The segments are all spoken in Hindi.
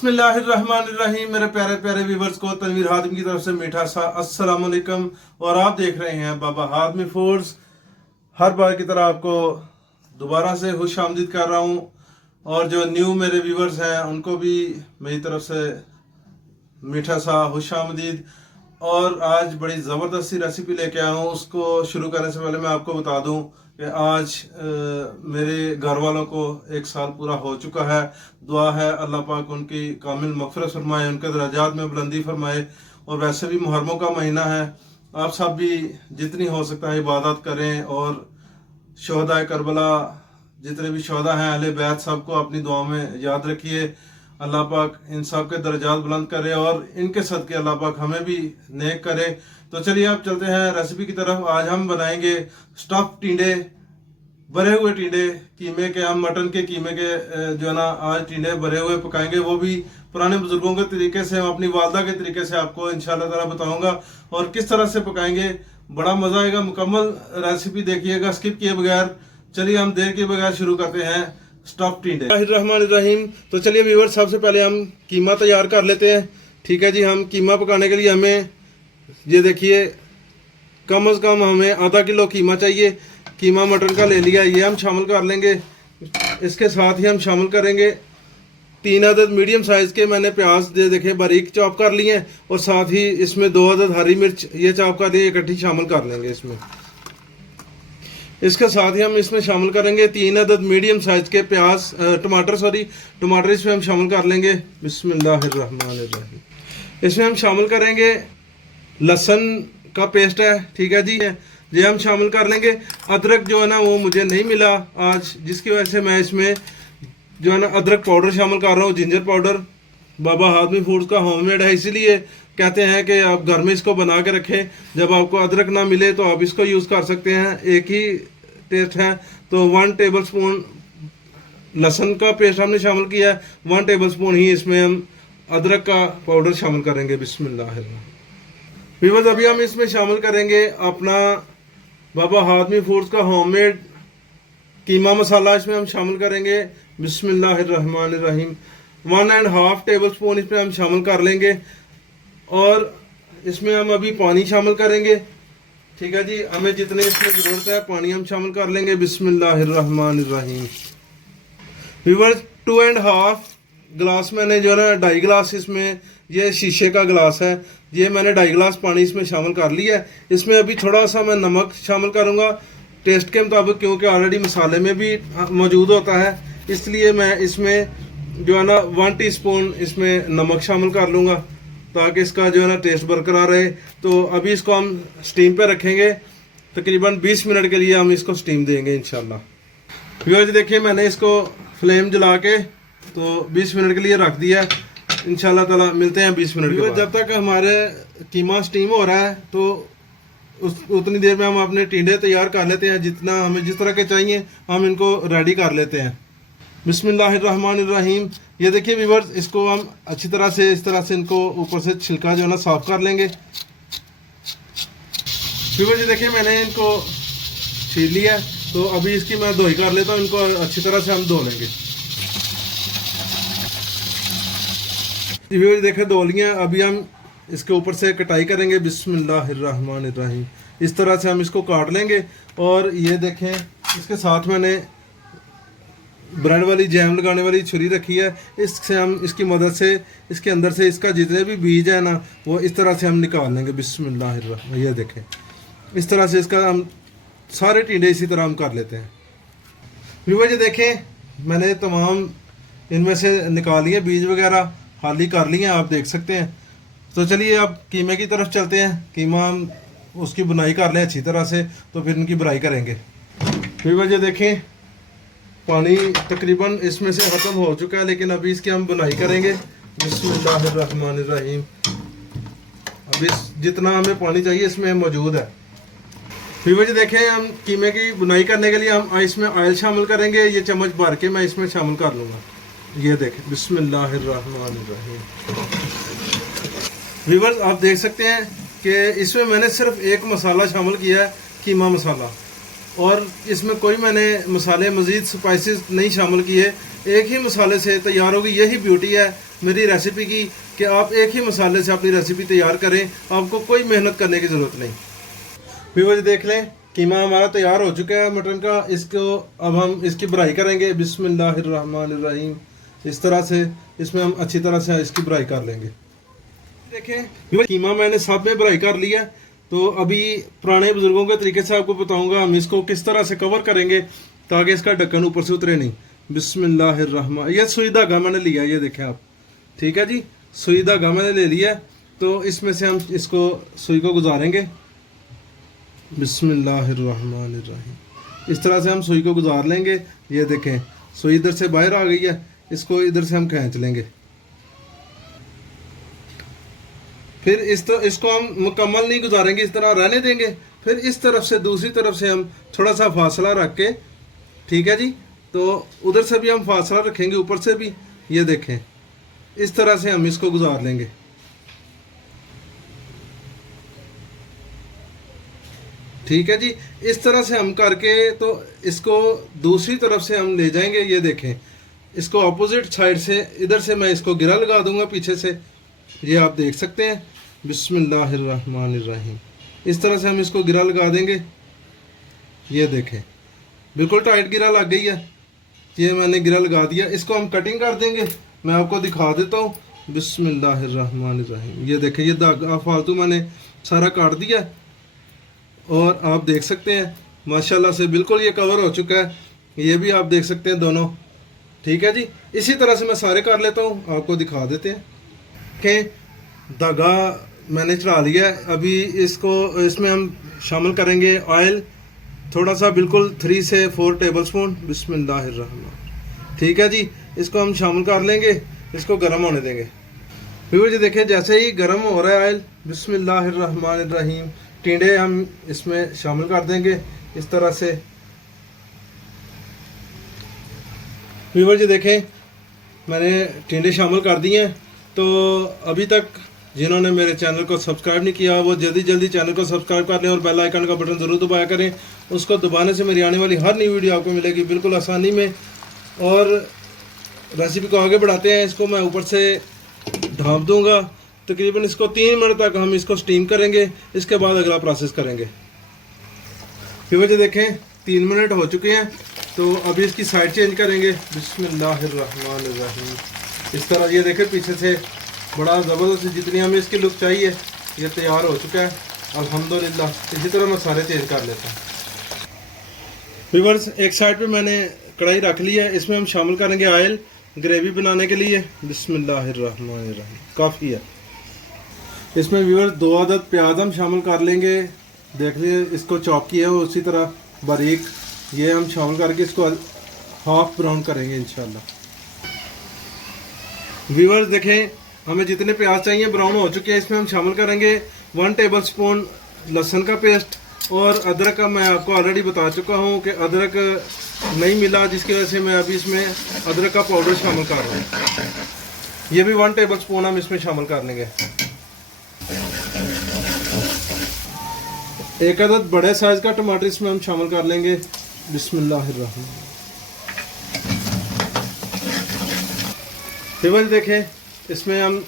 बिस्मिल्लाहिर्रहमानिर्रहीम। मेरे प्यारे प्यारे व्यूवर्स को तनवीर हातिम की तरफ से मीठा सा अस्सलाम वालेकुम। और आप देख रहे हैं बाबा हातिमी फूड्स। हर बार की तरह आपको दोबारा से खुश आमदीद कर रहा हूँ, और जो न्यू मेरे व्यूवर्स हैं उनको भी मेरी तरफ से मीठा सा खुश आमदीद। और आज बड़ी ज़बरदस्ती रेसिपी लेके आया हूँ। उसको शुरू करने से पहले मैं आपको बता दूँ कि आज मेरे घर वालों को 1 साल पूरा हो चुका है। दुआ है अल्लाह पाक उनकी कामिल मग़फ़िरत फरमाए, उनके दर्जात में बुलंदी फरमाए। और वैसे भी मुहर्रम का महीना है, आप सब भी जितनी हो सकता है इबादत करें। और शहदाए करबला जितने भी शहदा हैं अहले बैत सबको अपनी दुआ में याद रखिए। अल्लाह पाक इन सब के दर्जात बुलंद करे और इनके सदके अल्लाह पाक हमें भी नेक करे। तो चलिए आप चलते हैं रेसिपी की तरफ। आज हम बनाएंगे स्टफ टिंडे, भरे हुए टिंडे कीमे के। हम मटन के कीमे के जो है ना आज टिंडे भरे हुए पकाएंगे, वो भी पुराने बुजुर्गों के तरीके से, अपनी वालदा के तरीके से आपको इंशाल्लाह ताला बताऊंगा और किस तरह से पकाएंगे। बड़ा मजा आएगा, मुकम्मल रेसिपी देखिएगा स्किप किए बगैर। चलिए हम देर के बगैर शुरू करते हैं स्टफ टिंडे। बिस्मिल्लाहिर्रहमानिर्रहीम। तो चलिए व्यूअर, सबसे पहले हम कीमा तैयार कर लेते हैं। ठीक है जी, हम कीमा पकाने के लिए हमें ये देखिए कम से कम हमें आधा किलो कीमा चाहिए। कीमा मटन का ले लिया, ये हम शामिल कर लेंगे। इसके साथ ही हम शामिल करेंगे 3 अदद मीडियम साइज़ के मैंने प्याज दे देखे बारीक चॉप कर लिए हैं, और साथ ही इसमें 2 अदद हरी मिर्च ये चॉप कर लिए इकट्ठी शामिल कर लेंगे इसमें। इसके साथ ही हम इसमें शामिल करेंगे 3 अदद मीडियम साइज के प्याज टमाटर इसमें हम शामिल कर लेंगे। बिस्मिल्लाहिर्रहमानिर्रहीम। इसमें हम शामिल करेंगे लहसुन का पेस्ट है, ठीक है जी, ये हम शामिल कर लेंगे। अदरक जो है ना वो मुझे नहीं मिला आज, जिसकी वजह से मैं इसमें जो है ना अदरक पाउडर शामिल कर रहा हूँ, जिंजर पाउडर। बाबा हातिमी फूड्स का होममेड है, इसीलिए कहते हैं कि आप घर में इसको बना के रखें। जब आपको अदरक ना मिले तो आप इसको यूज़ कर सकते हैं, एक ही टेस्ट है। तो 1 टेबल स्पून लहसुन का पेस्ट हमने शामिल किया है, 1 टेबल स्पून ही इसमें हम अदरक का पाउडर शामिल करेंगे। बिस्मिल्लाह। अभी हम इसमें शामिल करेंगे अपना बाबा हातिमी फूड्स का होममेड कीमा मसाला। इसमें हम शामिल करेंगे बिस्मिल्लाहिर्रहमानिर्रहीम 1.5 टेबल स्पून इसमें हम शामिल कर लेंगे। और इसमें हम अभी पानी शामिल करेंगे, ठीक है जी, हमें जितने इसमें ज़रूरत है पानी हम शामिल कर लेंगे। बिस्मिल्लाहिर्रहमानिर्रहीम। व्यूअर्स 2.5 गिलास मैंने जो है ना 2.5 गिलास इसमें, ये शीशे का गिलास है, ये मैंने 2.5 गिलास पानी इसमें शामिल कर लिया है। इसमें अभी थोड़ा सा मैं नमक शामिल करूँगा टेस्ट के मुताबिक, क्योंकि ऑलरेडी मसाले में भी मौजूद होता है, इसलिए मैं इसमें जो है ना 1 टीस्पून इसमें नमक शामिल कर लूँगा ताकि इसका जो है ना टेस्ट बरकरार रहे। तो अभी इसको हम स्टीम पे रखेंगे, तकरीबन 20 मिनट के लिए हम इसको स्टीम देंगे इंशाल्लाह। व्यूअर्स देखिए मैंने इसको फ्लेम जला के तो 20 मिनट के लिए रख दिया। इंशाल्लाह ताला मिलते हैं 20 मिनट के बाद। जब तक हमारे कीमा स्टीम हो रहा है तो उतनी देर में हम अपने टिंडे तैयार कर लेते हैं। जितना हमें जिस तरह के चाहिए हम इनको रेडी कर लेते हैं। बिस्मिल्लाहिर्रहमानिर्रहीम। ये देखिए व्यूअर्स, इसको हम अच्छी तरह से इस तरह से इनको ऊपर से छिलका जो है ना साफ कर लेंगे। व्यूअर्स ये देखिए मैंने इनको छील लिया, तो अभी इसकी मैं धोई कर लेता हूँ। इनको अच्छी तरह से हम धो लेंगे। व्यूअर्स देखे धो लिया, अभी हम इसके ऊपर से कटाई करेंगे। बिस्मिल्लाहिर्रहमानिर्रहीम। इस तरह से हम इसको काट लेंगे। और ये देखें इसके साथ मैंने ब्रेड वाली जैम लगाने वाली छुरी रखी है, इससे हम इसकी मदद से इसके अंदर से इसका जितने भी बीज है ना वो इस तरह से हम निकाल लेंगे। बिस्मिल्लाहिर्रहमानिर्रहीम। ये देखें इस तरह से इसका हम सारे टिंडे इसी तरह हम कर लेते हैं। व्यूअर्स ये देखें मैंने तमाम इनमें से निकाल लिए, बीज वगैरह खाली कर लिए, आप देख सकते हैं। तो चलिए अब कीमे की तरफ चलते हैं। कीमा हम उसकी बुनाई कर लें अच्छी तरह से, तो फिर इनकी बुनाई करेंगे। व्यूअर्स ये देखें पानी तकरीबन इसमें से ख़त्म हो चुका है, लेकिन अभी इसकी हम बुनाई करेंगे। बिस्मिल्लाहिर्रहमानिर्रहीम। अभी जितना हमें पानी चाहिए इसमें मौजूद है। व्यूअर्स देखें हम कीमे की बुनाई करने के लिए हम इसमें ऑयल शामिल करेंगे। ये चम्मच भर के मैं इसमें शामिल कर लूँगा। ये देखें बिस्मिल्लाहिर्रहमानिर्रहीम। व्यूअर्स आप देख सकते हैं कि इसमें मैंने सिर्फ एक मसाला शामिल किया है, कीमा मसाला, और इसमें कोई मैंने मसाले मज़ीद स्पाइसेस नहीं शामिल किए। एक ही मसाले से तैयार होगी, यही ब्यूटी है मेरी रेसिपी की कि आप एक ही मसाले से अपनी रेसिपी तैयार करें, आपको कोई मेहनत करने की ज़रूरत नहीं। व्यूअर्स देख लें, कीमा हमारा तैयार हो चुका है मटन का। इसको अब हम इसकी भराई करेंगे बिस्मिल्लाहिर्रहमानिर्रहीम। इस तरह से इसमें हम अच्छी तरह से इसकी भराई कर लेंगे। देखें कीमा मैंने सब में भराई कर लिया। तो अभी पुराने बुजुर्गों के तरीके से आपको बताऊंगा हम इसको किस तरह से कवर करेंगे ताकि इसका ढक्कन ऊपर से उतरे नहीं। बिस्मिल्लाहिर्रहमान, ये सुई धागा मैंने लिया, ये देखें आप, ठीक है जी, सुई धागा मैंने ले लिया। तो इसमें से हम इसको सुई को गुजारेंगे बिस्मिल्लाहिर्रहमानिर्रहीम। इस तरह से हम सुई को गुजार लेंगे। ये देखें सुई इधर से बाहर आ गई है, इसको इधर से हम खींच लेंगे। फिर इसको हम मुकम्मल नहीं गुजारेंगे, इस तरह रहने देंगे। फिर इस तरफ से दूसरी तरफ से हम थोड़ा सा फासला रख के, ठीक है जी, तो उधर से भी हम फासला रखेंगे, ऊपर से भी। ये देखें इस तरह से हम इसको गुजार लेंगे। ठीक है जी, इस तरह से हम करके तो इसको दूसरी तरफ से हम ले जाएंगे। ये देखें इसको अपोजिट साइड से, इधर से मैं इसको गिरा लगा दूंगा पीछे से, ये आप देख सकते हैं। बिस्मिल्लाहिर्रहमानिर्रहीम, इस तरह से हम इसको गिरा लगा देंगे। ये देखें बिल्कुल टाइट गिरा लग गई है, ये मैंने गिरा लगा दिया। इसको हम कटिंग कर देंगे, मैं आपको दिखा देता हूँ। बिस्मिल्लाहिर्रहमानिर्रहीम, ये देखें ये धागा फालतू मैंने सारा काट दिया और आप देख सकते हैं माशाल्लाह से बिल्कुल ये कवर हो चुका है। ये भी आप देख सकते हैं दोनों, ठीक है जी। इसी तरह से मैं सारे कर लेता हूँ, आपको दिखा देते हैं कि धागा मैंने चढ़ा लिया है। अभी इसमें हम शामिल करेंगे ऑयल, थोड़ा सा बिल्कुल 3 से 4 टेबलस्पून। बिस्मिल्लाहिर्रहमान, ठीक है जी, इसको हम शामिल कर लेंगे, इसको गर्म होने देंगे। व्यूअर्स जी देखिए जैसे ही गर्म हो रहा है ऑयल, बिस्मिल्लाहिर्रहमानिर्रहीम, टिंडे हम इसमें शामिल कर देंगे इस तरह से। व्यूअर्स जी देखें मैंने टिंडे शामिल कर दिए हैं। तो अभी तक जिन्होंने मेरे चैनल को सब्सक्राइब नहीं किया वो जल्दी जल्दी चैनल को सब्सक्राइब कर लें और बेल आइकन का बटन ज़रूर दबाया करें। उसको दबाने से मेरी आने वाली हर नई वीडियो आपको मिलेगी बिल्कुल आसानी में। और रेसिपी को आगे बढ़ाते हैं, इसको मैं ऊपर से ढाँप दूंगा। तकरीबन इसको 3 मिनट तक हम इसको स्टीम करेंगे, इसके बाद अगला प्रोसेस करेंगे। फिर देखें 3 मिनट हो चुके हैं, तो अभी इसकी साइड चेंज करेंगे। बिस्मिल्लाहिर्रहमानिर्रहीम, इस तरह ये देखें पीछे से बड़ा ज़बरदस्त, जितनी हमें इसकी लुक चाहिए ये तैयार हो चुका है अल्हम्दुलिल्लाह। इसी तरह मैं सारे चेंज कर लेता हूँ। व्यूअर्स एक साइड पे मैंने कढ़ाई रख ली है, इसमें हम शामिल करेंगे ऑयल ग्रेवी बनाने के लिए। बिस्मिल्लाहिर्रहमानिर्रहीम, काफ़ी है। इसमें व्यूअर्स 2 अदद प्याज हम शामिल कर लेंगे। देख लीजिए इसको चॉप किया है उसी तरह बारीक, ये हम शामिल करके इसको हाफ ब्राउन करेंगे इंशाल्लाह। व्यूअर्स देखें हमें जितने प्याज चाहिए ब्राउन हो चुके हैं। इसमें हम शामिल करेंगे 1 टेबलस्पून लहसुन का पेस्ट और अदरक का मैं आपको ऑलरेडी बता चुका हूँ कि अदरक नहीं मिला, जिसकी वजह से मैं अभी इसमें अदरक का पाउडर शामिल कर रहा हूँ। ये भी 1 टेबलस्पून हम इसमें शामिल कर लेंगे। 1 अदद बड़े साइज का टमाटर इसमें हम शामिल कर लेंगे। बिस्मिल्लाहिर्रहमान। फिर देखें इसमें हम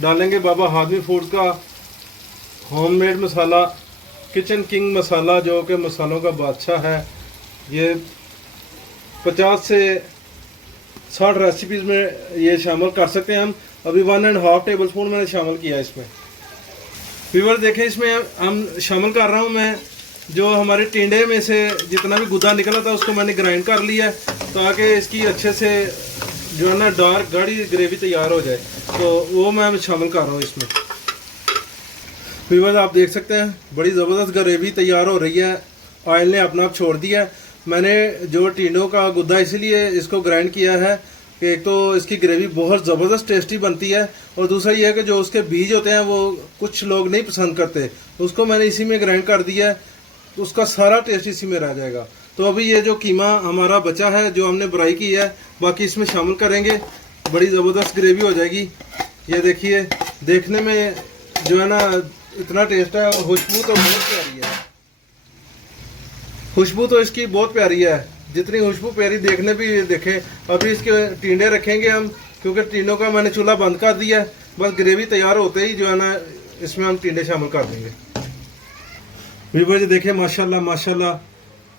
डालेंगे बाबा हादमी फूड्स का होममेड मसाला, किचन किंग मसाला, जो कि मसालों का बादशाह है। ये 50 से 60 रेसिपीज़ में ये शामिल कर सकते हैं हम। अभी 1.5 टेबलस्पून मैंने शामिल किया इसमें। व्यूअर देखें इसमें हम शामिल कर रहा हूँ मैं जो हमारे टिंडे में से जितना भी गुदा निकला था उसको मैंने ग्राइंड कर लिया ताकि इसकी अच्छे से जो है ना डार्क गाढ़ी ग्रेवी तैयार हो जाए, तो वो मैं शामिल कर रहा हूँ इसमें। व्यूअर्स आप देख सकते हैं बड़ी ज़बरदस्त ग्रेवी तैयार हो रही है, ऑयल ने अपना आप छोड़ दिया। मैंने जो टिंडों का गुदा इसलिए इसको ग्राइंड किया है कि एक तो इसकी ग्रेवी बहुत ज़बरदस्त टेस्टी बनती है और दूसरा ये है कि जो उसके बीज होते हैं वो कुछ लोग नहीं पसंद करते, उसको मैंने इसी में ग्राइंड कर दिया है, तो उसका सारा टेस्ट इसी में रह जाएगा। तो अभी ये जो कीमा हमारा बचा है जो हमने फ्राई की है बाकी इसमें शामिल करेंगे, बड़ी ज़बरदस्त ग्रेवी हो जाएगी। ये देखिए देखने में जो है ना इतना टेस्ट है और खुशबू तो बहुत प्यारी है, खुशबू तो इसकी बहुत प्यारी है, जितनी खुशबू प्यारी देखने भी देखें। अभी इसके टिंडे रखेंगे हम क्योंकि टिंडों का मैंने चूल्हा बंद कर दिया है। बस ग्रेवी तैयार होते ही जो है ना इसमें हम टिंडे शामिल कर देंगे। व्यूअर्स देखें माशाल्लाह माशाल्लाह,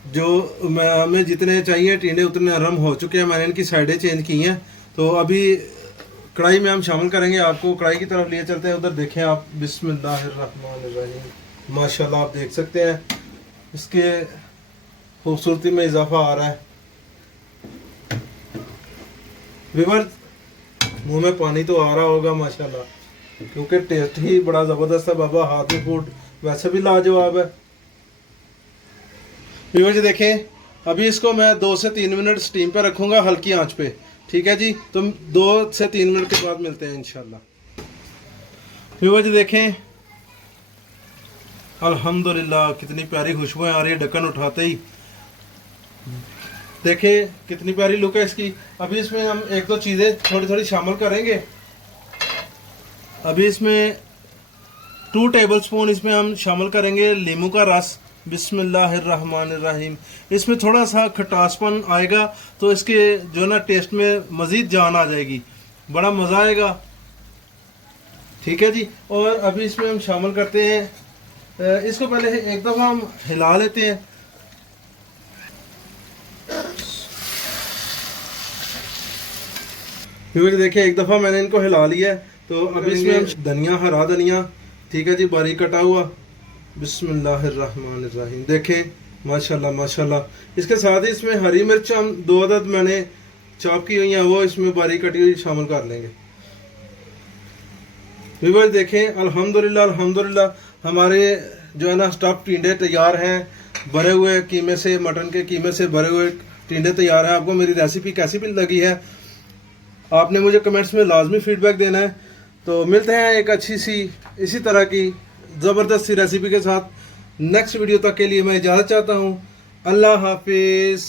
जो हमें जितने चाहिए टिंडे उतने नरम हो चुके हैं। मैंने इनकी साइडें चेंज की हैं। तो अभी कढ़ाई में हम शामिल करेंगे। आपको कढ़ाई की तरफ लिए चलते हैं। उधर देखें आप, बिस्मिल्लाहिर्रहमानिर्रहीम। माशाल्लाह आप देख सकते हैं इसके खूबसूरती में इजाफा आ रहा है। व्यूअर्स मुंह में पानी तो आ रहा होगा माशाल्लाह, क्योंकि टेस्ट ही बड़ा ज़बरदस्त है। बाबा हाथमी फूड वैसे भी लाजवाब है। व्यूअर्स देखें, अभी इसको मैं 2 से 3 मिनट स्टीम पे रखूँगा हल्की आंच पे। ठीक है जी, तो 2 से 3 मिनट के बाद मिलते हैं इंशाल्लाह। व्यूअर्स देखें अल्हम्दुलिल्लाह कितनी प्यारी खुशबुएं आ रही है ढक्कन उठाते ही। देखें कितनी प्यारी लुक है इसकी। अभी इसमें हम 1-2 चीज़ें थोड़ी थोड़ी शामिल करेंगे। अभी इसमें 2 टेबलस्पून इसमें हम शामिल करेंगे नींबू का रस। बिस्मिल्लाहिर्रहमानिर्रहीम। इसमें थोड़ा सा खटासपन आएगा तो इसके जो ना टेस्ट में मज़ीद जान आ जाएगी, बड़ा मज़ा आएगा। ठीक है जी। और अभी इसमें हम शामिल करते हैं, इसको पहले एक दफ़ा हम हिला लेते हैं। फिर देखिए एक दफ़ा मैंने इनको हिला लिया है। तो अभी इसमें हम धनिया, हरा धनिया, ठीक है जी, बारीक कटा हुआ। बिस्मिल्लाहिर्रहमानिर्रहीम। देखें माशाल्लाह माशाल्लाह। इसके साथ ही इसमें हरी मिर्च हम 2 अदद मैंने चॉप की हुई हैं, वो इसमें बारीक कटी हुई शामिल कर लेंगे। व्यूअर्स देखें अल्हम्दुलिल्लाह अल्हम्दुलिल्लाह हमारे जो है ना स्टफ टिंडे तैयार हैं। भरे हुए कीमे से, मटन के कीमे से भरे हुए टिंडे तैयार हैं। आपको मेरी रेसिपी कैसी भी लगी है आपने मुझे कमेंट्स में लाजमी फीडबैक देना है। तो मिलते हैं एक अच्छी सी इसी तरह की ज़बरदस्त सी रेसिपी के साथ नेक्स्ट वीडियो तक के लिए मैं इजाज़त चाहता हूँ। अल्लाह हाफिज़।